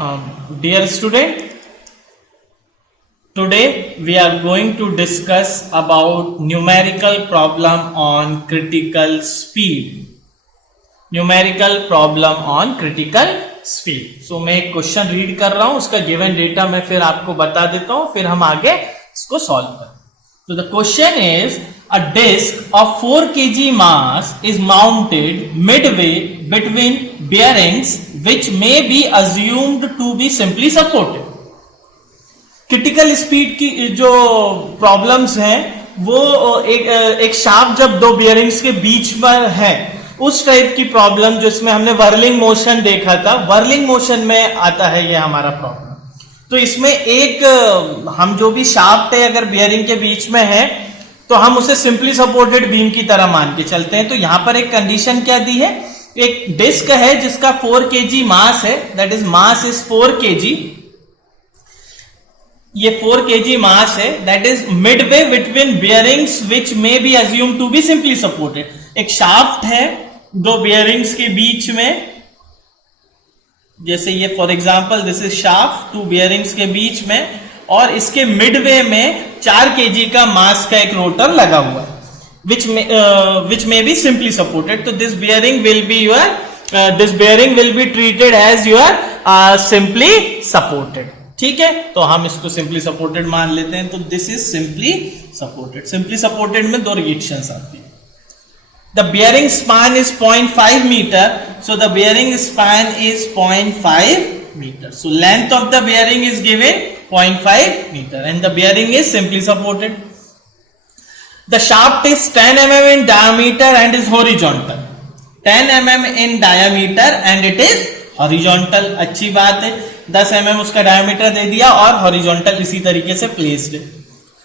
Dear student, today we are going to discuss about numerical problem on critical speed. Numerical problem on critical speed. So मैं एक question read कर रहा हूं, उसका given data मैं फिर आपको बता देता हूं, फिर हम आगे इसको सॉल्व करें. So the question is, a disc of 4 kg mass is mounted midway between bearings which may be assumed to be simply supported. Critical speed की जो प्रॉब्लम्स हैं वो एक शाफ्ट जब दो बियरिंग्स के बीच में है, उस टाइप की प्रॉब्लम जिसमें हमने वर्लिंग मोशन देखा था, वर्लिंग मोशन में आता है ये हमारा प्रॉब्लम. तो इसमें एक हम जो भी शाफ्ट है अगर बियरिंग के बीच में है तो हम उसे सिंपली सपोर्टेड बीम की तरह मान के चलते हैं. तो यहां पर एक कंडीशन क्या दी है, एक डिस्क है जिसका 4 kg मास है, that is mass is 4 kg. ये 4 kg मास है, that is midway between bearings which may be assume to be simply supported. एक शाफ्ट है दो बियरिंग्स के बीच में, जैसे ये for example this is shaft, 2 bearings के बीच में, और इसके मिडवे में 4 kg का मास का एक रोटर लगा हुआ है which may be simply supported. So this bearing will be treated as your simply supported. ठीक है, तो हम इसको simply supported मान लेते हैं. तो this is simply supported. Simply supported में दो रिएक्शंस आती है. The bearing span is 0.5 meter. So the bearing span is 0.5 meter. So length of the bearing is given 0.5 meter and the bearing is simply supported. The shaft is 10 mm in diameter and is horizontal. 10 mm in diameter and it is horizontal. अच्छी बात है, 10 mm उसका diameter दे दिया और horizontal इसी तरीके से placed है.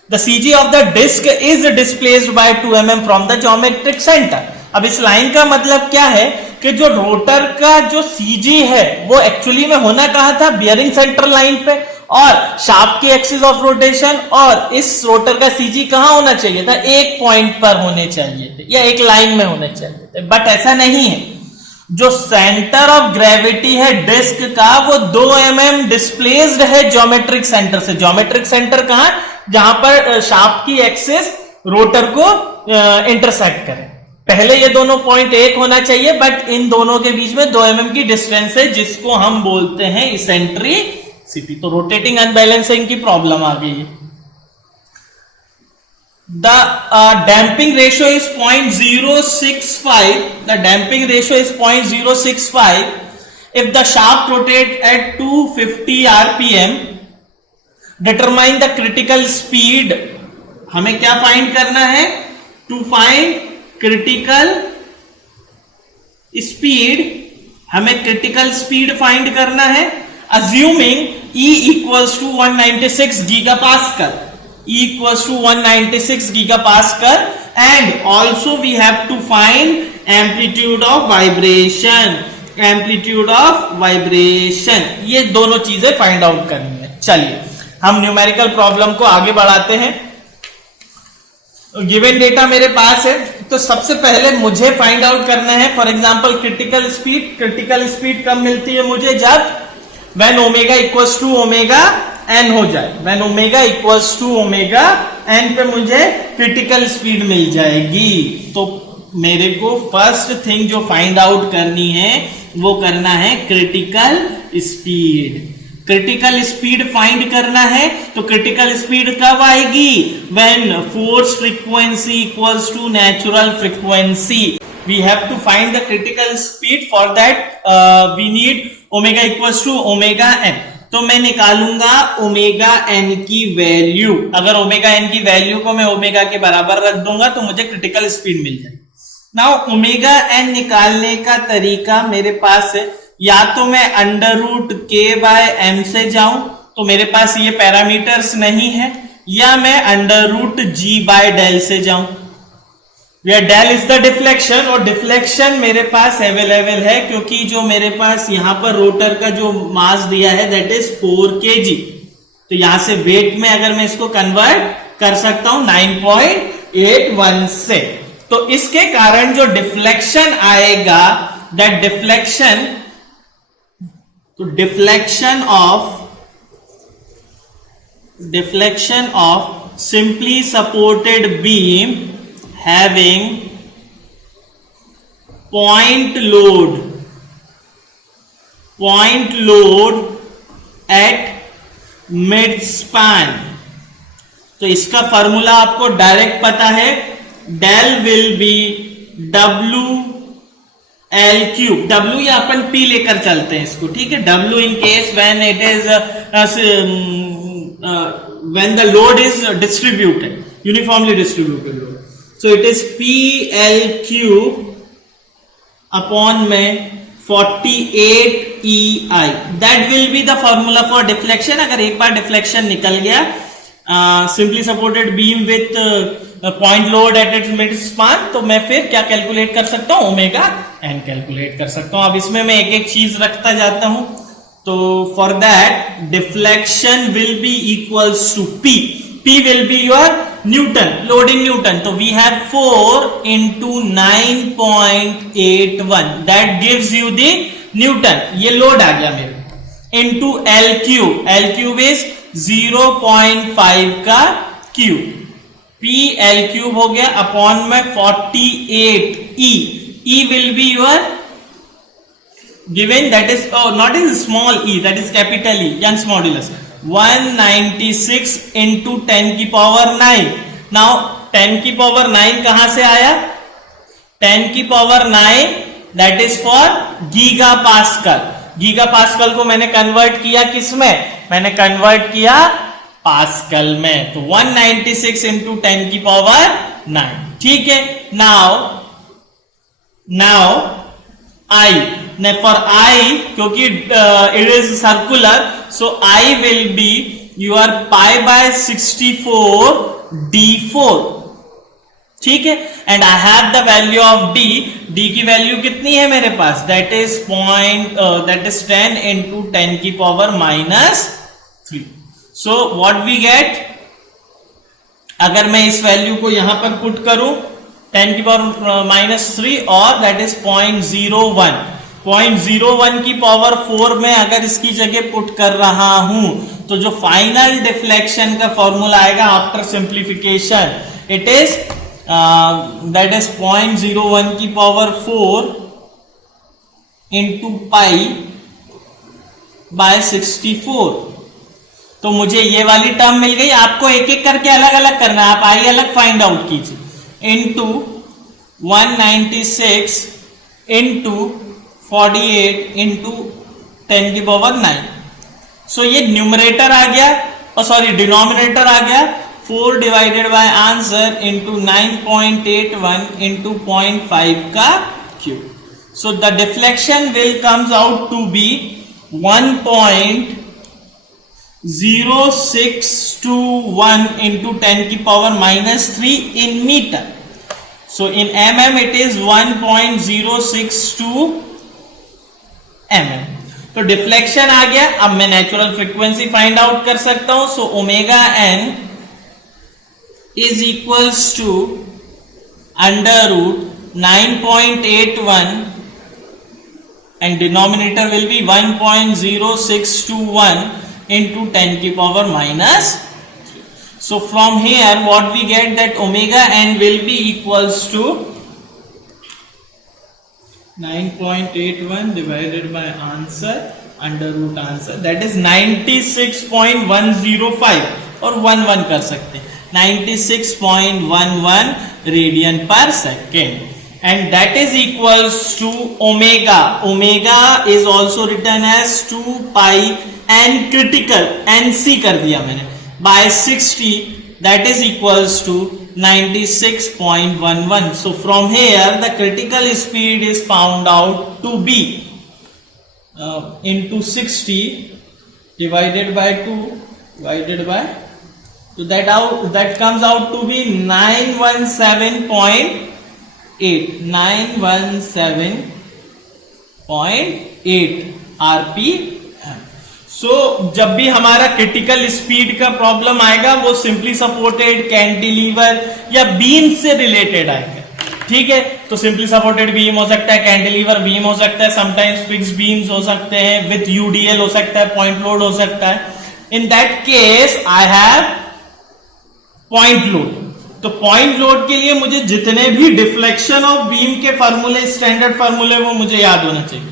The CG of the disc is displaced by 2 mm from the geometric center. अब इस लाइन का मतलब क्या है कि जो रोटर का जो CG है वो एक्चुअली में होना कहाँ था, बियरिंग सेंटर लाइन पे, और शाफ्ट की एक्सिस ऑफ रोटेशन और इस रोटर का CG कहाँ होना चाहिए था, एक पॉइंट पर होने चाहिए थे या एक लाइन में होने चाहिए थे. बट ऐसा नहीं है. जो सेंटर ऑफ ग्रेविटी है डिस्क का वो 2 mm डिस्प्लेस्ड है ज्योमेट्रिक सेंटर से. ज्योमेट्रिक सेंटर कहां, जहां पर शाफ्ट की एक्सिस रोटर को इंटरसेक्ट करे. पहले ये दोनों पॉइंट एक होना चाहिए, बट इन दोनों के बीच में 2 mm की डिस्टेंस है जिसको हम बोलते हैं इसेंट्रिसिटी. तो रोटेटिंग अनबैलेंसिंग की प्रॉब्लम आ गई है. The damping ratio is 0.065. The damping ratio is 0.065 if the shaft rotates at 250 rpm. Determine the critical speed. हमें क्या फाइंड करना है, to find critical speed. हमें critical speed फाइंड करना है assuming E equals to 196 gigapascal. E equals to 196 gigapascal and also we have to find amplitude of vibration. Amplitude of vibration, ये दोनों चीजें फाइंड आउट करनी है. चलिए हम न्यूमेरिकल प्रॉब्लम को आगे बढ़ाते हैं. गिवन डेटा मेरे पास है, तो सबसे पहले मुझे फाइंड आउट करना है for example critical speed. Critical speed कब मिलती है मुझे, जब when omega equals to omega n हो जाए. when omega equals to omega n पे मुझे क्रिटिकल स्पीड मिल जाएगी. तो मेरे को फर्स्ट थिंग जो फाइंड आउट करनी है वो करना है critical speed. Critical speed find करना है, तो क्रिटिकल स्पीड कब आएगी, when force frequency equals to natural frequency. We have to find the critical speed. For that we need omega equals to omega n. तो मैं निकालूंगा ओमेगा एन की value. अगर ओमेगा एन की वैल्यू को मैं ओमेगा के बराबर रख दूंगा तो मुझे क्रिटिकल स्पीड मिल जाएगी. नाउ ओमेगा एन निकालने का तरीका मेरे पास है, या तो मैं अंडर रूट के बाय एम से जाऊं, तो मेरे पास ये पैरामीटर्स नहीं है, या मैं under root g by del से जाऊं. डेल इज द डिफ्लेक्शन, और डिफ्लेक्शन मेरे पास अवेलेबल है क्योंकि जो मेरे पास यहां पर रोटर का जो मास दिया है दैट इज 4 kg. तो यहां से वेट में अगर मैं इसको कन्वर्ट कर सकता हूं 9.81 से, तो इसके कारण जो डिफ्लेक्शन आएगा, दैट डिफ्लेक्शन तो deflection of simply supported beam having point load at mid span. तो इसका फॉर्मूला आपको डायरेक्ट पता है, del will be W L cube. W या अपन P लेकर चलते हैं इसको, ठीक है। W in case when it is when the load is distributed, uniformly distributed load, so it is PL cube upon में 48 EI। That will be the formula for deflection. अगर एक बार डिफ्लेक्शन निकल गया, simply supported beam width point load at its mid span, तो मैं फिर क्या calculate कर सकता हूं, ओमेगा एन कैलकुलेट कर सकता हूं। अब इसमें मैं एक एक चीज रखता जाता हूं। तो for that deflection will be equals to P will be your newton, load in newton. तो we have 4 into 9.81, that gives you the newton. ये लोड आ गया मेरे, इनटू L क्यूब इज 0.5 का क्यूब, PL क्यूब हो गया upon में 48 E will be your given, that is not is small e, that is capital E, Young's modulus 196 into 10 की power 9। Now 10 की पावर 9 कहां से आया, 10 की power 9 that is for giga pascal को मैंने कन्वर्ट किया किसमें, मैंने कन्वर्ट किया पास्कल में। तो 196 into 10 की पावर 9, ठीक है। नाउ I, for I, क्योंकि it is circular, so I will be your pi by 64 d4, ठीक है। And I have the value of D की वैल्यू कितनी है मेरे पास, दैट इज 10 into 10 की power -3। So what we get, अगर मैं इस वैल्यू को यहां पर पुट करूं 10 की पावर -3 और दैट इज 0.01 की पावर 4 में अगर इसकी जगह पुट कर रहा हूं, तो जो फाइनल डिफ्लेक्शन का फॉर्मूला आएगा after simplification, it is that is 0.01 की पावर 4 इंटू पाई बाय 64। तो मुझे ये वाली टर्म मिल गई। आपको एक एक करके अलग अलग करना है, आप आई अलग फाइंड आउट कीजिए। इंटू 196 इंटू 48 इंटू 10 की पावर 9। सो ये न्यूमरेटर आ गया, और सॉरी डिनोमिनेटर आ गया 4 divided by answer into 9.81 into 0.5 का cube. So the deflection will comes out to be 1.0621 into 10 की power -3 in meter. So in mm it is 1.062 mm. तो deflection आ गया। अब मैं नेचुरल फ्रीक्वेंसी फाइंड आउट कर सकता हूं। So omega n is equals to √9.81 and denominator will be 1.0621 into 10 की power -3. So from here what we get, that omega n will be equals to 9.81 divided by answer √ answer, that is 96.105 और 11 कर सकते हैं, 96.11 radian पर second, and that is equals to omega. Omega is also written as 2 pi n critical, nc कर दिया मैंने, by 60, that is equals to 96.11. So from here the critical speed is found out to be into 60 divided by 2 divided by, so that comes out to be 917.8 RPM. सो जब भी हमारा critical speed का problem आएगा वो simply supported cantilever या beam से related आएगा, ठीक है। तो सिंपली सपोर्टेड बीम हो सकता है, कैंटिलीवर बीम हो सकता है, समटाइम्स फिक्स बीम्स हो सकते हैं, विथ यूडीएल हो सकता है, पॉइंट लोड हो सकता है. In that case I have point load. तो पॉइंट लोड के लिए मुझे जितने भी डिफ्लेक्शन ऑफ बीम के फॉर्मूले, स्टैंडर्ड फॉर्मूले, वो मुझे याद होना चाहिए.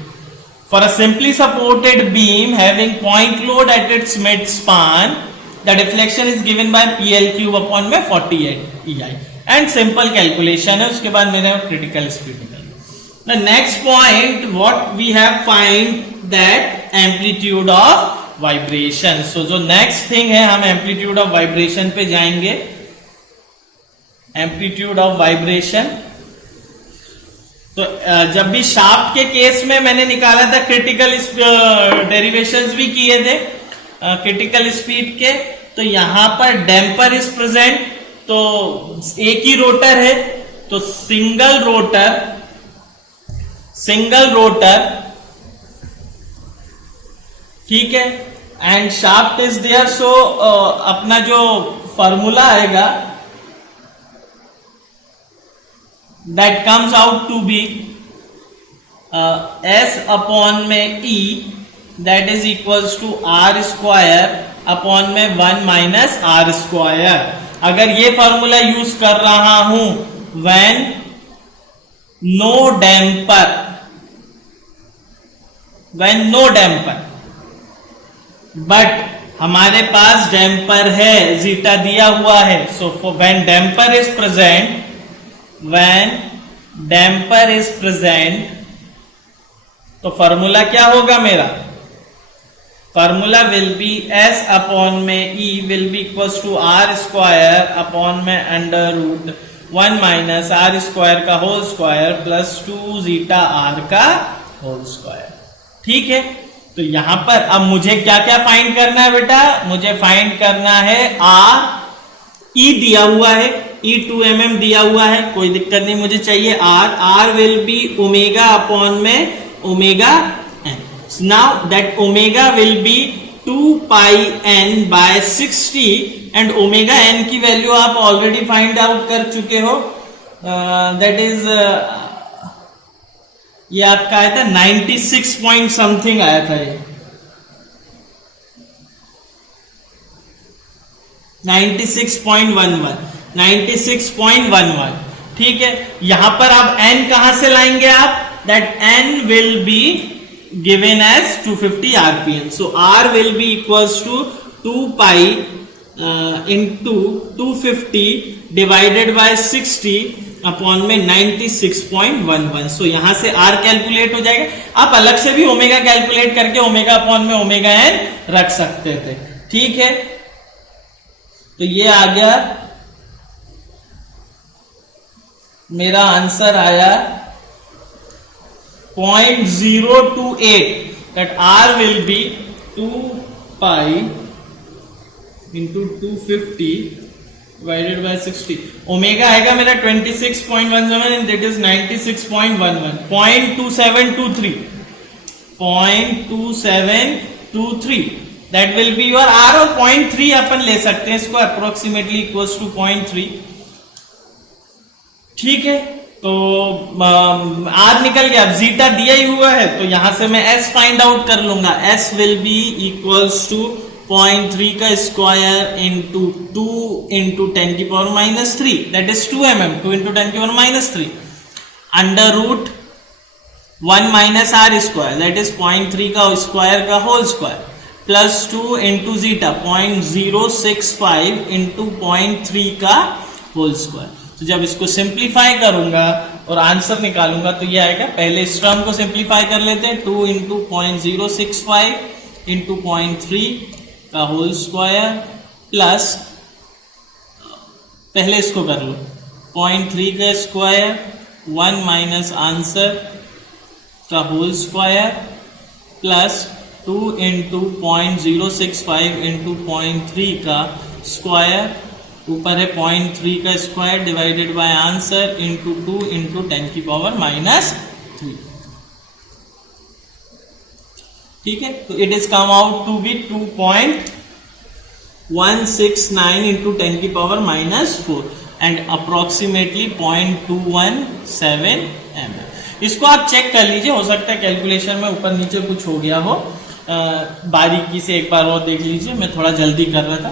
For a simply supported beam having point load at its mid span, the deflection is given by PL cube upon में 48 EI. एंड सिंपल कैलकुलेशन है. उसके बाद मैंने क्रिटिकल स्पीड निकाली. The next point what we have find that amplitude of vibration. So जो next thing है, हम amplitude of vibration पे जाएंगे. एम्पलीट्यूड ऑफ वाइब्रेशन, तो जब भी शाफ्ट के केस में मैंने निकाला था, क्रिटिकल डेरिवेशंस भी किए थे क्रिटिकल स्पीड के. तो यहां पर डैम्पर इज प्रेजेंट, तो एक ही रोटर है, तो सिंगल रोटर, ठीक है, एंड शाफ्ट इज देयर. सो अपना जो फॉर्मूला आएगा that comes out to be S upon में E, that is equals to R square upon में 1 minus R square. अगर ये फॉर्मूला यूज कर रहा हूं when no damper, but हमारे पास डैम्पर है, जीटा दिया हुआ है. So when damper is present, तो फॉर्मूला क्या होगा मेरा? Formula will be S upon में E will be equals to R square upon में under root 1 minus R square का whole square plus 2 zeta R का होल स्क्वायर. ठीक है, तो यहां पर अब मुझे क्या क्या फाइंड करना है बेटा? मुझे फाइंड करना है R, E दिया हुआ है, E 2 mm दिया हुआ है, कोई दिक्कत नहीं, मुझे चाहिए R will be omega upon में omega n. Now that omega will be 2 pi n by 60 and omega n की वैल्यू आप ऑलरेडी फाइंड आउट कर चुके हो. दैट इज ये आपका आया था 96 पॉइंट समथिंग आया था, ये 96.11. ठीक है, यहां पर आप n कहां से लाएंगे आप? That n will be given as 250 RPM. So R will be equals to 2 pi into 250 divided by 60 upon में 96.11. सो यहां से R कैलकुलेट हो जाएगा. आप अलग से भी ओमेगा कैलकुलेट करके ओमेगा अपॉन में ओमेगा n रख सकते थे. ठीक है, तो ये आ गया मेरा आंसर आया 0.028. That R will be 2 pi into 250 divided by 60. Omega आएगा मेरा 26.17 and that is 96.11. 0.2723 that will be your R. और 0.3 अपन ले सकते हैं इसको, अप्रोक्सीमेटली इक्वल्स टू 0.3. ठीक है, तो R निकल गया. अब जीटा दिया ही हुआ है, तो यहां से मैं S फाइंड आउट कर लूंगा. S will be equals to 0.3 का स्क्वायर इंटू 2 इंटू 10 की power minus 3, that is 2 mm. 2 into 10 की power minus 3 under root 1 minus R square, that is 0.3 का स्क्वायर का whole square plus 2 into zeta 0.065 into 0.3 का whole square. तो जब इसको simplify करूंगा और आंसर निकालूंगा तो ये आएगा. पहले इस टर्म को सिंप्लीफाई कर लेते हैं. 2 इंटू 0.065 इंटू 0.3 का होल स्क्वायर प्लस, पहले इसको कर लो, 0.3 का स्क्वायर 1 माइनस आंसर का whole square plus 2 into 0.065 into 0.3 का स्क्वायर, ऊपर है 0.3 का square divided by answer into 2 into 10 की पावर माइनस 3. ठीक है, तो it is come out to be 2.169 into 10 की power minus 4. And approximately 0.217 mm। इसको आप चेक कर लीजिए, हो सकता है कैलकुलेशन में ऊपर नीचे कुछ हो गया हो, बारीकी से एक बार और देख लीजिए, मैं थोड़ा जल्दी कर रहा था।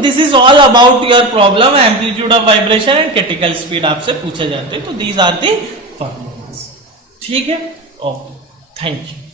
This is all about your problem, amplitude of vibration and critical speed आपसे पूछे जाते हैं, तो दीज आर दी फॉर्मूलाज। ठीक है, ओके, थैंक यू।